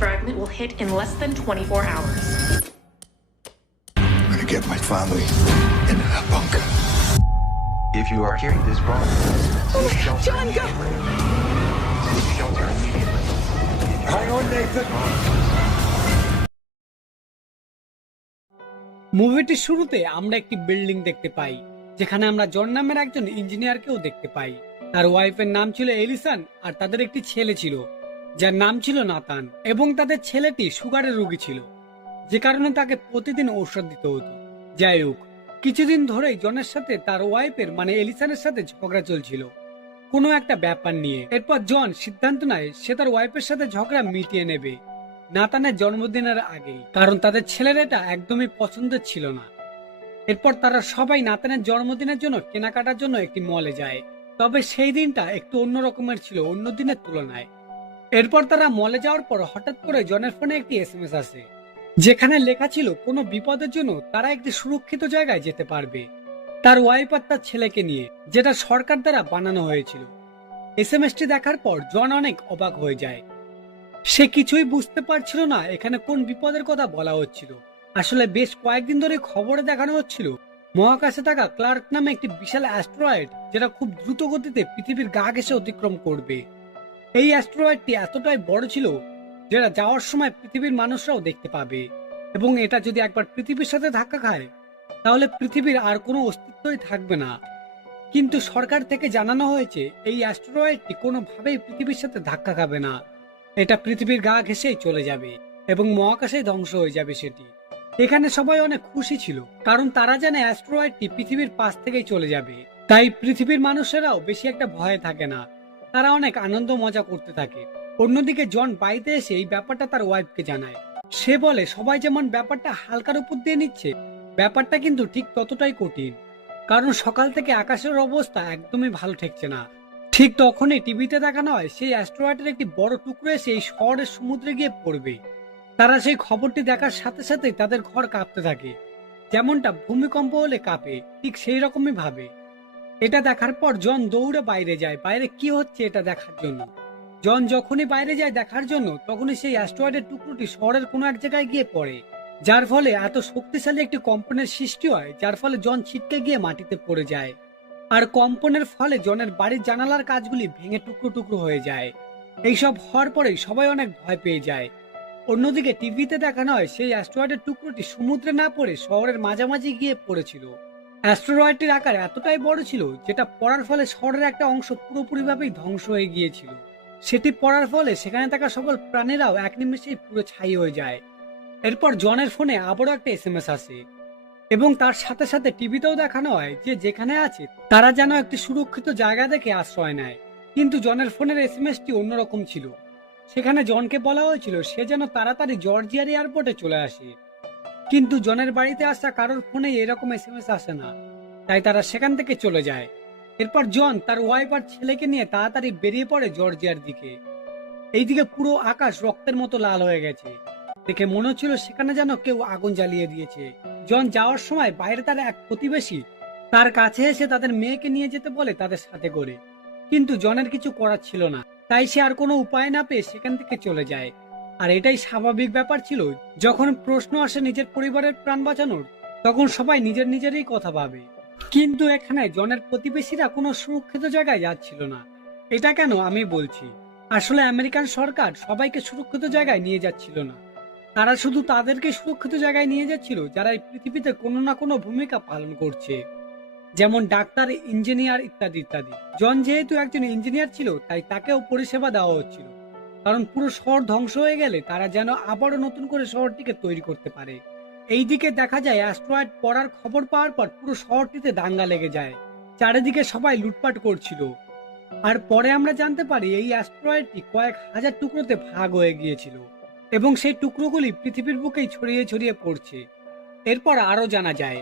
fragment will hit in less than 24 hours. I'm gonna get my family in a bunker. If you are hearing this broadcast, seek shelter John, go! immediately. Seek shelter immediately. Hang on, Nathan. মুভিটির শুরুতে আমরা একটি building দেখতে পাই, যেখানে আমরা জন নামের একজন ইঞ্জিনিয়ারকেও দেখতে পাই। তার ওয়াইফের নাম ছিল এলিসন, আর তাদের একটি ছেলে ছিল যার নাম ছিল নাতান, এবং তাদের ছেলেটি সুগারের রোগী ছিল, যে কারণে তাকে প্রতিদিন ঔষধ দিতে হতো। যাই হোক, কিছুদিন ধরেই জনের সাথে তার ওয়াইফের মানে এলিসনের সাথে ঝগড়া চলছিল কোনো একটা ব্যাপার নিয়ে। এরপর জন সিদ্ধান্ত নেয় সে তার ওয়াইফের সাথে ঝগড়া মিটিয়ে নেবে নাতানের জন্মদিনের আগেই, কারণ তাদের ছেলের এটা একদমই পছন্দের ছিল না। এরপর তারা সবাই নাতানের জন্মদিনের জন্য কেনাকাটার জন্য একটি মলে যায়, তবে সেই দিনটা একটু অন্য রকমের ছিল অন্য দিনের তুলনায়। এরপর তারা মলে যাওয়ার পর হঠাৎ করে জনের ফোনে একটি এসএমএস আসে, যেখানে লেখা ছিল কোনো বিপদের জন্য তারা একটি সুরক্ষিত জায়গায় যেতে পারবে তার ওয়াইফ আর তার ছেলেকে নিয়ে, যেটা সরকার দ্বারা বানানো হয়েছিল। এসএমএসটি দেখার পর জন অনেক অবাক হয়ে যায়। সে কিছুই বুঝতে পারছিল না এখানে কোন বিপদের কথা বলা হচ্ছিল। আসলে বেশ কয়েকদিন ধরে খবরে দেখানো হচ্ছিল মহাকাশে থাকা ক্লার্ক নামে একটি বিশাল অ্যাস্টেরয়েড, যেটা খুব দ্রুত গতিতে পৃথিবীর গা ঘেঁষে অতিক্রম করবে। এই অ্যাস্টেরয়েডটি এতটাই বড় ছিল যেটা যাওয়ার সময় পৃথিবীর মানুষরাও দেখতে পাবে, এবং এটা যদি একবার পৃথিবীর সাথে ধাক্কা খায় তাহলে পৃথিবীর আর কোনো অস্তিত্বই থাকবে না। কিন্তু সরকার থেকে জানানো হয়েছে এই অ্যাস্টেরয়েডটি কোনোভাবেই পৃথিবীর সাথে ধাক্কা খাবে না, এটা পৃথিবীর গা ঘেঁষেই চলে যাবে এবং মহাকাশে ধ্বংস হয়ে যাবে সেটি। এখানে সবাই অনেক খুশি ছিল, কারণ তারা জানে অ্যাস্টেরয়েডটি পৃথিবীর পাশ থেকেই চলে যাবে, তাই পৃথিবীর মানুষেরাও বেশি একটা ভয়ে থাকে না, তারা অনেক আনন্দ মজা করতে থাকে। অন্যদিকে জন বাড়িতে এসে এই ব্যাপারটা তার ওয়াইফকে জানায়। সে বলে সবাই যেমন ব্যাপারটা হালকার উপর দিয়ে নিচ্ছে, ব্যাপারটা কিন্তু ঠিক ততটাই কঠিন, কারণ সকাল থেকে আকাশের অবস্থা একদমই ভালো ঠেকছে না। ঠিক তখনই টিভিতে দেখানো হয় সেই অ্যাস্টেরয়েডের একটি বড় টুকরো এসে এই শহরের সমুদ্রে গিয়ে পড়বে। তারা সেই খবরটি দেখার সাথে সাথে তাদের ঘর কাঁপতে থাকে, যেমনটা ভূমিকম্প হলে কাঁপে ঠিক সেই রকমই ভাবে। এটা দেখার পর জন দৌড়ে বাইরে যায়, বাইরে কি হচ্ছে এটা দেখার জন্য। জন যখনই বাইরে যায় দেখার জন্য, তখনই সেই অ্যাস্টেরয়েডের টুকরোটি শহরের কোনো এক জায়গায় গিয়ে পড়ে, যার ফলে এত শক্তিশালী একটি কম্পনের সৃষ্টি হয়, যার ফলে জন ছিটকে গিয়ে মাটিতে পড়ে যায়। আর কম্পনের ফলে জনের বাড়ির জানালার কাজগুলি ভেঙে টুকরো টুকরো হয়ে যায়। এইসব হওয়ার পরেই সবাই অনেক ভয় পেয়ে যায়। অন্যদিকে টিভিতে দেখানো হয় সেই অ্যাস্টেরয়েডের টুকরোটি সমুদ্রে না পড়ে শহরের মাঝামাঝি গিয়ে পড়েছিল। অ্যাস্টেরয়েডটির আকার এতটাই বড় ছিল যেটা পড়ার ফলে শহরের একটা অংশ পুরোপুরিভাবেই ধ্বংস হয়ে গিয়েছিল। সেটি পড়ার ফলে সেখানে থাকা সকল প্রাণীরাও এক নিমেষেই পুরো ছাই হয়ে যায়। এরপর জনের ফোনে আবারও একটা এসএমএস আসে, এবং তার সাথে সাথে টিভিতেও দেখানো হয় যে যেখানে আছে তারা যেন একটি সুরক্ষিত জায়গা দেখে আশ্রয় নেয়। কিন্তু জনের ফোনের এসএমএসটি অন্যরকম ছিল। সেখানে জনকে বলা হয়েছিল সে যেন তাড়াতাড়ি জর্জিয়ার এয়ারপোর্টে চলে আসে, কিন্তু জনের বাড়িতে আসা কারোর ফোনে এরকম এসএমএস আসে না, তাই তারা সেখান থেকে চলে যায়। এরপর জন তার ওয়াইফ আর ছেলেকে নিয়ে তাড়াতাড়ি বেরিয়ে পড়ে জর্জিয়ার দিকে। এইদিকে পুরো আকাশ রক্তের মতো লাল হয়ে গেছে, দেখে মনে হচ্ছিল সেখানে যেন কেউ আগুন জ্বালিয়ে দিয়েছে। জন যাওয়ার সময় বাইরে তার এক প্রতিবেশী তার কাছে এসে তাদের মেয়েকে নিয়ে যেতে বলে তাদের সাথে করে, কিন্তু জনের কিছু করার ছিল না, তাই সে আর কোনো উপায় না পেয়ে সেখান থেকে চলে যায়। আর এটাই স্বাভাবিক ব্যাপার ছিল, যখন প্রশ্ন আসে নিজের পরিবারের প্রাণ বাঁচানোর, তখন সবাই নিজের নিজেরই কথা ভাবে। কিন্তু এখানে জনের প্রতিবেশীরা কোনো সুরক্ষিত জায়গায় যাচ্ছিল না। এটা কেন আমি বলছি, আসলে আমেরিকান সরকার সবাইকে সুরক্ষিত জায়গায় নিয়ে যাচ্ছিল না, তারা শুধু তাদেরকে সুরক্ষিত জায়গায় নিয়ে যাচ্ছিল যারা এই পৃথিবীতে কোনো না কোনো ভূমিকা পালন করছে, যেমন ডাক্তার, ইঞ্জিনিয়ার ইত্যাদি ইত্যাদি। জন যেহেতু একজন ইঞ্জিনিয়ার ছিল, তাই তাকেও পরিষেবা দেওয়া হচ্ছিল, কারণ পুরো শহর ধ্বংস হয়ে গেলে তারা যেন আবারও নতুন করে শহরটিকে তৈরি করতে পারে। এইদিকে দেখা যায় অ্যাস্টেরয়েড পড়ার খবর পাওয়ার পর পুরো শহরটিতে দাঙ্গা লেগে যায়, চারিদিকে সবাই লুটপাট করছিল। আর পরে আমরা জানতে পারি এই অ্যাস্টেরয়েডটি কয়েক হাজার টুকরোতে ভাগ হয়ে গিয়েছিল, এবং সেই টুকরোগুলি পৃথিবীর বুকেই ছড়িয়ে ছড়িয়ে পড়ছে। এরপর আরো জানা যায়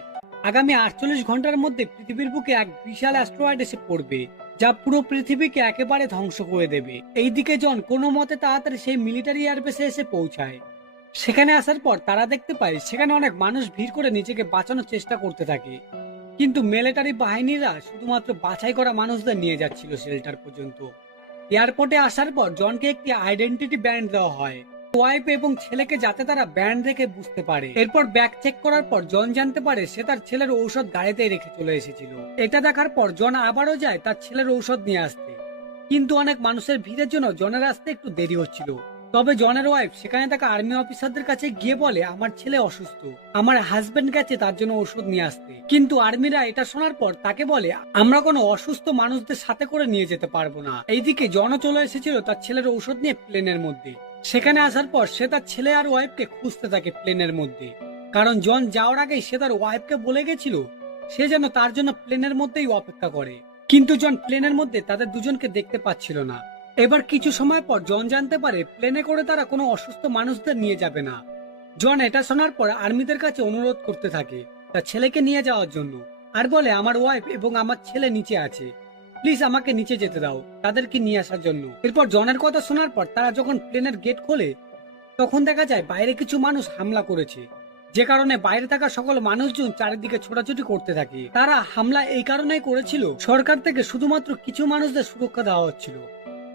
আগামী 48 ঘন্টার মধ্যে পৃথিবীর বুকে এক বিশাল অ্যাস্টেরয়েড এসে পড়বে, যা পুরো পৃথিবীকে একেবারে ধ্বংস করে দেবে। এইদিকে জন কোনো মতে তাড়াতাড়ি সেই মিলিটারি এয়ারবেসে এসে পৌঁছায়। সেখানে আসার পর তারা দেখতে পায় সেখানে অনেক মানুষ ভিড় করে নিজেকে বাঁচানোর চেষ্টা করতে থাকে, কিন্তু মিলিটারি বাহিনীরা শুধুমাত্র বাছাই করা মানুষদের নিয়ে যাচ্ছিল শেল্টার পর্যন্ত। এয়ারপোর্টে আসার পর জনকে একটি আইডেন্টিটি ব্যান্ড দেওয়া হয়, ওয়াইফ এবং ছেলেকে যাতে তারা ব্যান্ড রেখে বুঝতে পারে। এরপর ব্যাগ চেক করার পর জন জানতে পারে সে তার ছেলের ঔষধ গাড়িতে রেখে চলে এসেছিল। এটা দেখার পর জন আবারও যায় তার ছেলের ঔষধ নিয়ে আসতে, কিন্তু অনেক মানুষের ভিড়ের জন্য জনের আসতে একটু দেরি হচ্ছিল। তবে জনের ওয়াইফ সেখানে থাকা আর্মি অফিসারদের কাছে গিয়ে বলে আমার ছেলে অসুস্থ, আমার হাজবেন্ড গেছে তার জন্য ওষুধ নিয়ে আসতে। কিন্তু আর্মিরা এটা শোনার পর তাকে বলে আমরা কোনো অসুস্থ মানুষদের সাথে করে নিয়ে যেতে পারবো না। এইদিকে জনও চলে এসেছিল তার ছেলের ঔষধ নিয়ে প্লেনের মধ্যে। সেখানে আসার পর সে তার ছেলে আর ওয়াইফকে খুঁজতে থাকে প্লেনের মধ্যে, কারণ জন যাওয়ার আগেই সে তার ওয়াইফকে বলে গেছিল সে যেন তার জন্য প্লেনের মধ্যেই অপেক্ষা করে। কিন্তু জন প্লেনের মধ্যে তাদের দুজনকে দেখতে পাচ্ছিল না। এবার কিছু সময় পর জন জানতে পারে প্লেনে করে তারা কোনো অসুস্থ মানুষদের নিয়ে যাবে না। জন এটা শোনার পর আর্মিদের কাছে অনুরোধ করতে থাকে তার ছেলেকে নিয়ে যাওয়ার জন্য, আর বলে আমার ওয়াইফ এবং আমার ছেলে নিচে আছে, প্লিজ আমাকে নিচে যেতে দাও তাদেরকে নিয়ে আসার জন্য। এরপর জনের কথা শোনার পর তারা যখন প্লেনের গেট খোলে তখন দেখা যায় বাইরে কিছু মানুষ হামলা করেছে, যে কারণে বাইরে থাকা সকল মানুষজন চারিদিকে ছোটাছুটি করতে থাকে। তারা হামলা এই কারণেই করেছিল সরকার থেকে শুধুমাত্র কিছু মানুষদের সুরক্ষা দেওয়া হচ্ছিল,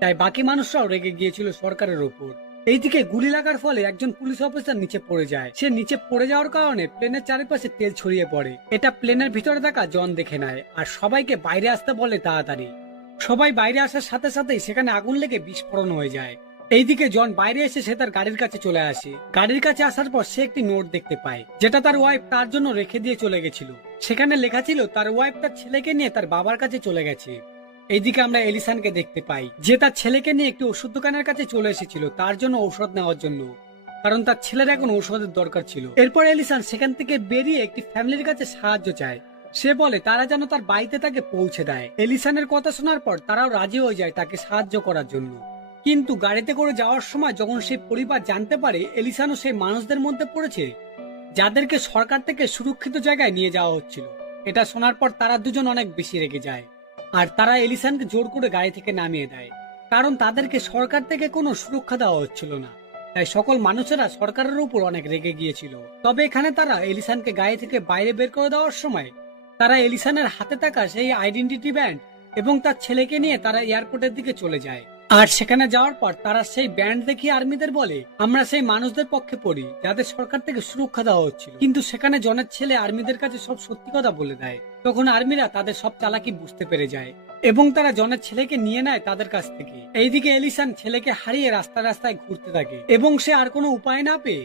তাই বাকি মানুষরাও রেগে গিয়েছিল সরকারের ওপর। এইদিকে গুলি লাগার ফলে একজন পুলিশ অফিসার নিচে পড়ে যায়। সে নিচে পড়ে যাওয়ার কারণে প্লেনের চারিপাশে তেল ছড়িয়ে পড়ে। এটা প্লেনের ভিতরে থাকা জন দেখে নেয় আর সবাইকে বাইরে আসতে বলে তাড়াতাড়ি। সবাই বাইরে আসার সাথে সাথেই সেখানে আগুন লেগে বিস্ফোরণ হয়ে যায়। এইদিকে জন বাইরে এসে সে তার গাড়ির কাছে চলে আসে। গাড়ির কাছে আসার পর সে একটি নোট দেখতে পায় যেটা তার ওয়াইফ তার জন্য রেখে দিয়ে চলে গেছিল। সেখানে লেখা ছিল তার ওয়াইফ তার ছেলেকে নিয়ে তার বাবার কাছে চলে গেছে। এইদিকে আমরা এলিসানকে দেখতে পাই যে তার ছেলেকে নিয়ে একটি ওষুধ দোকানের কাছে চলে এসেছিল তার জন্য ঔষধ নেওয়ার জন্য, কারণ তার ছেলের এখন ঔষধের দরকার ছিল। এরপর এলিসান সেখান থেকে বেরিয়ে একটি ফ্যামিলির কাছে সাহায্য চায়। সে বলে তারা যেন তার বাড়িতে তাকে পৌঁছে দেয়। এলিসানের কথা শোনার পর তারাও রাজি হয়ে যায় তাকে সাহায্য করার জন্য। কিন্তু গাড়িতে করে যাওয়ার সময় যখন সেই পরিবার জানতে পারে এলিসানও সেই মানুষদের মধ্যে পড়েছে যাদেরকে সরকার থেকে সুরক্ষিত জায়গায় নিয়ে যাওয়া হচ্ছিল, এটা শোনার পর তারা দুজন অনেক বেশি রেগে যায় আর তারা এলিসানকে জোর করে গাড়ি থেকে নামিয়ে দেয়, কারণ তাদেরকে সরকার থেকে কোনো সুরক্ষা দেওয়া হচ্ছিল না। তাই সকল মানুষেরা সরকারের উপর অনেক রেগে গিয়েছিল। তবে এখানে তারা এলিসানকে গাড়ি থেকে বাইরে বের করে দেওয়ার সময় তারা এলিসানের হাতে থাকা সেই আইডেন্টিটি ব্যান্ড এবং তার ছেলেকে নিয়ে তারা এয়ারপোর্টের দিকে চলে যায়। আর সেখানে যাওয়ার পর তারা সেই ব্যান্ড দেখিয়ে আর্মিদের বলে আমরা সেই মানুষদের পক্ষে পড়ি যাদের সরকার থেকে সুরক্ষা দেওয়া হচ্ছিল। কিন্তু সেখানে জনের ছেলে আর্মিদের কাছে সব সত্যি কথা বলে দেয়। তখন আর্মিরা তাদের সব চালাকি বুঝতে পেরে যায় এবং তারা জনের ছেলেকে নিয়ে নেয় তাদের কাছ থেকে। এইদিকে এলিসান ছেলেকে হারিয়ে রাস্তায় রাস্তায় ঘুরতে থাকে এবং সে আর কোনো উপায় না পেয়ে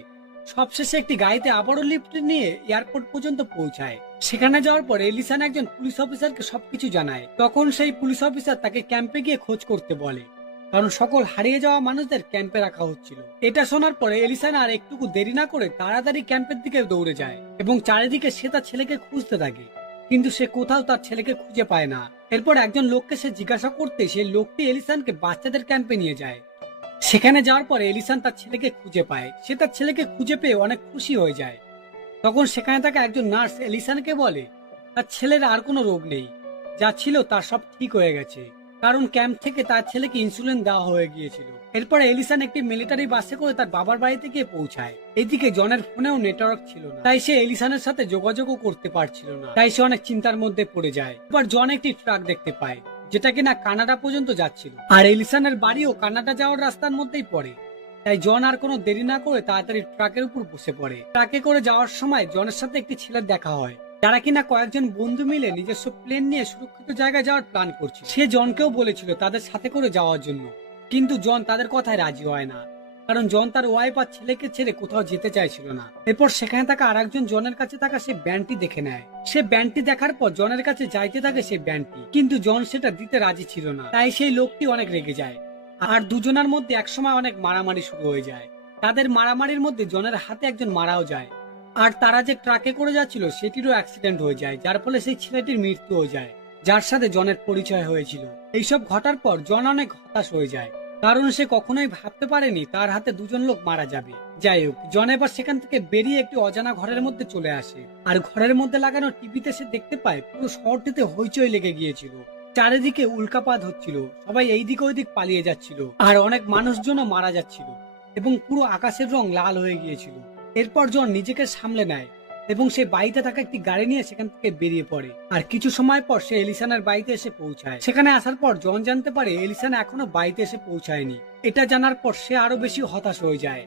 সবশেষে একটি গাড়িতে আবারও লিফট নিয়ে এয়ারপোর্ট পর্যন্ত পৌঁছায়। সেখানে যাওয়ার পর এলিসান একজন পুলিশ অফিসারকে সবকিছু জানায়। তখন সেই পুলিশ অফিসার তাকে ক্যাম্পে গিয়ে খোঁজ করতে বলে, কারণ সকল হারিয়ে যাওয়া মানুষদের ক্যাম্পে রাখা হচ্ছিল। এটা শোনার পরে এলিসান আর একটুকু দেরি না করে তাড়াতাড়ি ক্যাম্পের দিকে দৌড়ে যায় এবং চারিদিকে সে তার ছেলেকে খুঁজতে থাকে, কিন্তু সে কোথাও তার ছেলেকে খুঁজে পায় না। এরপর একজন লোককে সে জিজ্ঞাসা করতে সেই লোকটি এলিসানকে বাচ্চাদের ক্যাম্পে নিয়ে যায়। সেখানে যাওয়ার পরে এলিসান তার ছেলেকে খুঁজে পায়। সে তার ছেলেকে খুঁজে পেয়ে অনেক খুশি হয়ে যায়। তখন সেখানে থাকা একজন নার্স এলিসানকে বলে তার ছেলের আর কোনো রোগ নেই, যা ছিল তার সব ঠিক হয়ে গেছে, কারণ ক্যাম্প থেকে তার ছেলেকে ইনসুলিন দেওয়া হয়ে গিয়েছিল। এরপর এলিসান একটি মিলিটারি বাসে করে তার বাবার বাড়িতে গিয়ে পৌঁছায়। এদিকে জনের ফোনেও নেটওয়ার্ক ছিল না, তাই সে এলিসানের সাথে যোগাযোগও করতে পারছিল না। তাই সে অনেক চিন্তার মধ্যে পড়ে যায়। এবার জন একটি ট্রাক দেখতে পায় যেটা কিনা কানাডা পর্যন্ত যাচ্ছিল, আর এলিসানের বাড়িও কানাডা যাওয়ার রাস্তার মধ্যেই পড়ে। তাই জন আর কোনো দেরি না করে তাড়াতাড়ি ট্রাকের উপর বসে পড়ে। ট্রাকে করে যাওয়ার সময় জনের সাথে একটি ছেলের দেখা হয় যারা কিনা কয়েকজন বন্ধু মিলে নিজস্ব প্লেন নিয়ে সুরক্ষিত জায়গায় যাওয়ার প্ল্যান করছে। সে জনকেও বলেছিল তাদের সাথে করে যাওয়ার জন্য, কিন্তু জন তাদের কথায় রাজি হয় না, কারণ জন তার ওয়াইফ আর ছেলেকে ছেড়ে কোথাও যেতে চাইছিল না। এরপর সেখানে থাকা আরেকজন জনের কাছে থাকা সেই ব্যান্ডটি দেখে নেয়। সে ব্যান্ডটি দেখার পর জনের কাছে যাইতে থাকে সেই ব্যান্ডটি, কিন্তু জন সেটা দিতে রাজি ছিল না। তাই সেই লোকটি অনেক রেগে যায় আর দুজনের মধ্যে একসময় অনেক মারামারি শুরু হয়ে যায়। তাদের মারামারির মধ্যে জনের হাতে একজন মারাও যায়, আর তারা যে ট্রাকে করে যাচ্ছিল সেটিরও অ্যাক্সিডেন্ট হয়ে যায়, যার ফলে সেই ছেলেটির মৃত্যু হয়ে যায় যার সাথে জনের পরিচয় হয়েছিল। এইসব ঘটার পর জন অনেক হতাশ হয়ে যায়, কারণ সে কখনোই ভাবতে পারেনি তার হাতে দুজন লোক মারা যাবে। যাই হোক, জন এবার সেখান থেকে বেরিয়ে একটি অজানা ঘরের মধ্যে চলে আসে, আর ঘরের মধ্যে লাগানো টিভিতে সে দেখতে পায় পুরো শহরটিতে হইচই লেগে গিয়েছিল। চারিদিকে উল্কাপাত হচ্ছিল, সবাই এইদিক ওইদিক পালিয়ে যাচ্ছিল, আর অনেক মানুষজনও মারা যাচ্ছিল এবং পুরো আকাশের রং লাল হয়ে গিয়েছিল। এরপর জন নিজেকে সামলে নেয় এবং সে বাড়িতে থাকা একটি গাড়ি নিয়ে সেখান থেকে বেরিয়ে পড়ে। আর কিছু সময় পর সে এলিসানের বাড়িতে এসে পৌঁছায়। সেখানে আসার পর জন জানতে পারে এলিসান এখনো বাড়িতে এসে পৌঁছায়নি। এটা জানার পর সে আরো বেশি হতাশ হয়ে যায়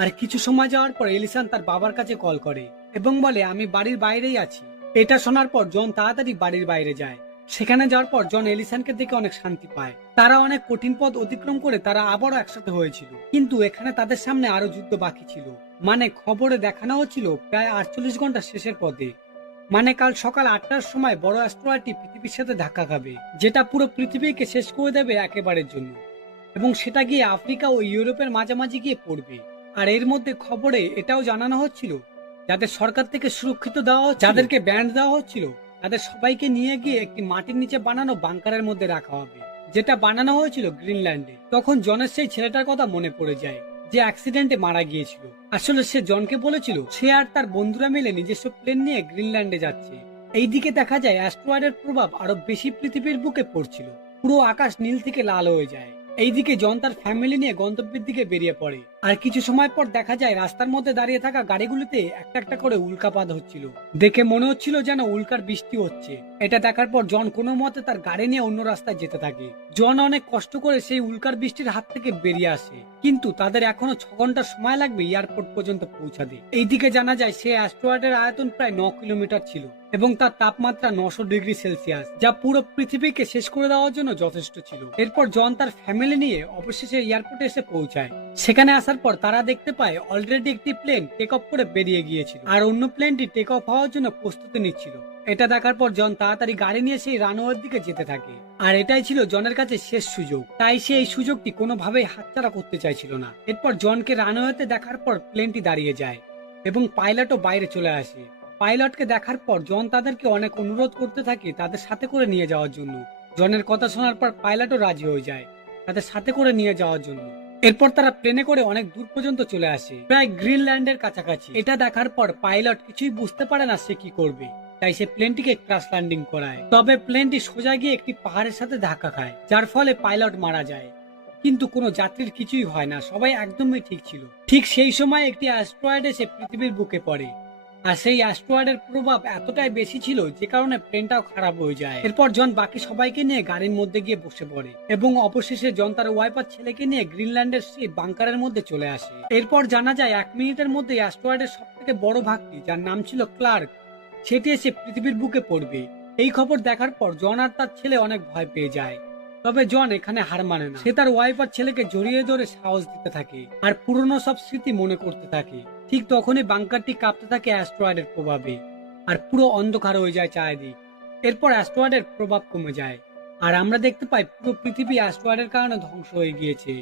আর কিছু সময় যাওয়ার পর এলিসান তার বাবার কাছে কল করে এবং বলে আমি বাড়ির বাইরেই আছি। এটা শোনার পর জন তাড়াতাড়ি বাড়ির বাইরে যায়। সেখানে যাওয়ার পর জন এলিসানকে দেখে অনেক শান্তি পায়। তারা অনেক কঠিন পথ অতিক্রম করে তারা আবারও একসাথে হয়েছিল, কিন্তু এখানে তাদের সামনে আরো যুদ্ধ বাকি ছিল। মানে খবরে দেখানো হচ্ছিল প্রায় 48 ঘন্টা শেষের পথে। মানে কাল সকাল 8টার সময় বড় অ্যাস্ট্রয়েডটি পৃথিবীর সাথে ধাক্কা খাবে, যেটা পুরো পৃথিবীকে শেষ করে দেবে একেবারের জন্য, এবং সেটা গিয়ে আফ্রিকা ও ইউরোপের মাঝামাঝি গিয়ে পড়বে। আর এর মধ্যে খবরে এটাও জানানো হচ্ছিল যাদের সরকার থেকে সুরক্ষিত দেওয়া হচ্ছে, যাদেরকে ব্যান্ড দেওয়া হচ্ছিল, তাদের সবাইকে নিয়ে গিয়ে একটি মাটির নিচে বানানো বাংকারের মধ্যে রাখা হবে, যেটা বানানো হয়েছিল গ্রিনল্যান্ডে। তখন জনের সেই ছেলেটার কথা মনে পড়ে যায় যে অ্যাক্সিডেন্টে মারা গিয়েছিল। আসলে সে জনকে বলেছিল সে আর তার বন্ধুরা মিলে নিজস্ব প্লেন নিয়ে গ্রিনল্যান্ডে যাচ্ছে। এইদিকে দেখা যায় অ্যাস্ট্রয়েডের প্রভাব আরো বেশি পৃথিবীর বুকে পড়ছিল। পুরো আকাশ নীল থেকে লাল হয়ে যায়। এইদিকে জন তার ফ্যামিলি নিয়ে গন্তব্যের দিকে বেরিয়ে পড়ে। আর কিছু সময় পর দেখা যায় রাস্তার মধ্যে দাঁড়িয়ে থাকা গাড়িগুলিতে একটা একটা করে উল্কাপাত হচ্ছিল। দেখে মনে হচ্ছিল যেন উল্কার বৃষ্টি হচ্ছে। এটা দেখার পর জন কোনো মতে তার গাড়ি নিয়ে অন্য রাস্তায় যেতে থাকে। জন অনেক কষ্ট করে সেই উল্কার বৃষ্টির হাত থেকে বেরিয়ে আসে, কিন্তু তাদের এখনো 6 ঘন্টা সময় লাগবে এয়ারপোর্ট পর্যন্ত পৌঁছাতে। এইদিকে জানা যায় সে অ্যাস্ট্রয়েডের আয়তন প্রায় 9 কিলোমিটার ছিল এবং তার তাপমাত্রা 900 ডিগ্রি সেলসিয়াস, যা পুরো পৃথিবীকে শেষ করে দেওয়ার জন্য যথেষ্ট ছিল। এরপর জন তার ফ্যামিলি নিয়ে অবশেষে এয়ারপোর্টে এসে পৌঁছায়। সেখানে আসার পর তারা দেখতে পায় অলরেডি একটি প্লেন টেক অফ করে বেরিয়ে গিয়েছিল, আর অন্য প্লেনটি টেক অফ হওয়ার জন্য প্রস্তুতি নিচ্ছিল। এটা দেখার পর জন তাড়াতাড়ি গাড়ি নিয়ে সেই রানওয়ের দিকে যেতে থাকে। আর এটাই ছিল জনের কাছে শেষ সুযোগ, তাই সে এই সুযোগটি কোনোভাবেই হাতছাড়া করতে চাইছিল না। এরপর জনকে রানওয়েতে দেখার পর প্লেনটি দাঁড়িয়ে যায় এবং পাইলটও বাইরে চলে আসে। পাইলটকে দেখার পর জন তাদেরকে অনেক অনুরোধ করতে থাকে তাদের সাথে করে নিয়ে যাওয়ার জন্য। জনের কথা শোনার পর পাইলটও রাজি হয়ে যায় তাদের সাথে করে নিয়ে যাওয়ার জন্য। এরপর তারা প্লেনে করে অনেক দূর পর্যন্ত চলে আসে, প্রায় গ্রিনল্যান্ডের কাছাকাছি। এটা দেখার পর পাইলট কিছুই বুঝতে পারে না সে কি করবে, তাই সে প্লেনটিকে ক্র্যাশ ল্যান্ডিং করায়। তবে প্লেনটি সোজা গিয়ে একটি পাহাড়ের সাথে ধাক্কা খায়, যার ফলে পাইলট মারা যায়। কিন্তু কোনো যাত্রীর কিছুই হয় না, সবাই একদমই ঠিক ছিল। ঠিক সেই সময় একটি অ্যাস্ট্রয়েড এসে পৃথিবীর বুকে পড়ে, আর সেই অ্যাস্ট্রয়েডের প্রভাব এতটাই বেশি ছিল যে কারণে প্লেনটাও খারাপ হয়ে যায়। এরপর জন বাকি সবাইকে নিয়ে গাড়ির মধ্যে গিয়ে বসে পড়ে এবং অবশেষে জন তার ওয়াইফ আর ছেলেকে নিয়ে গ্রিনল্যান্ডের সেই বাংকারের মধ্যে চলে আসে। এরপর জানা যায় 1 মিনিটের মধ্যে অ্যাস্ট্রয়েডের সব থেকে বড় ভাগটি, যার নাম ছিল ক্লার্ক, সেটি এসে পৃথিবীর বুকে পড়বে। এই খবর দেখার পর জন আর তার ছেলে অনেক ভয় পেয়ে যায়। তবে জন এখানে হার মানে না, সে তার ওয়াইফ আর ছেলেকে জড়িয়ে ধরে সাহস দিতে থাকে আর পুরনো সব স্মৃতি মনে করতে থাকে। ঠিক তখনই বাংকারটি কাঁপতে থাকে অ্যাস্ট্রয়েডের প্রভাবে, আর পুরো অন্ধকার হয়ে যায় চারিদিক। এরপর অ্যাস্ট্রয়েডের প্রভাব কমে যায় আর আমরা দেখতে পাই পুরো পৃথিবী অ্যাস্ট্রয়েডের কারণে ধ্বংস হয়ে গিয়েছে।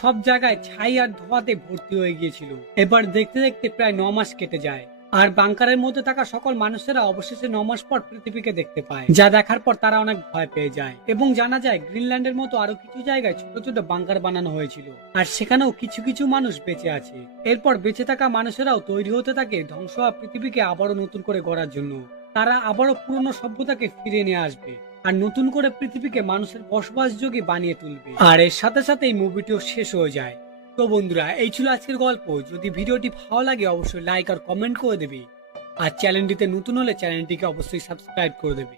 সব জায়গায় ছাই আর ধোঁয়াতে ভর্তি হয়ে গিয়েছিল। এবার দেখতে দেখতে প্রায় 9 মাস কেটে যায়, আর বাংকারের মধ্যে থাকা সকল মানুষেরা অবশেষে 9 মাস পর পৃথিবীকে দেখতে পায়, যা দেখার পর তারা অনেক ভয় পেয়ে যায়। এবং জানা যায় গ্রিনল্যান্ডের মতো আরো কিছু জায়গায় ছোট ছোট বাংকার বানানো হয়েছিল, আর সেখানেও কিছু কিছু মানুষ বেঁচে আছে। এরপর বেঁচে থাকা মানুষেরাও তৈরি হতে থাকে ধ্বংস হওয়া পৃথিবীকে আবারও নতুন করে গড়ার জন্য। তারা আবারও পুরনো সভ্যতাকে ফিরিয়ে নিয়ে আসবে আর নতুন করে পৃথিবীকে মানুষের বসবাসযোগ্য বানিয়ে তুলবে। আর এর সাথে সাথে এই মুভিটিও শেষ হয়ে যায়। তো বন্ধুরা, এই ছিল আজকের গল্প। যদি ভিডিওটি ভালো লাগে অবশ্যই লাইক আর কমেন্ট করে দেবে, আর চ্যানেলটিতে নতুন হলে চ্যানেলটিকে অবশ্যই সাবস্ক্রাইব করে দেবে।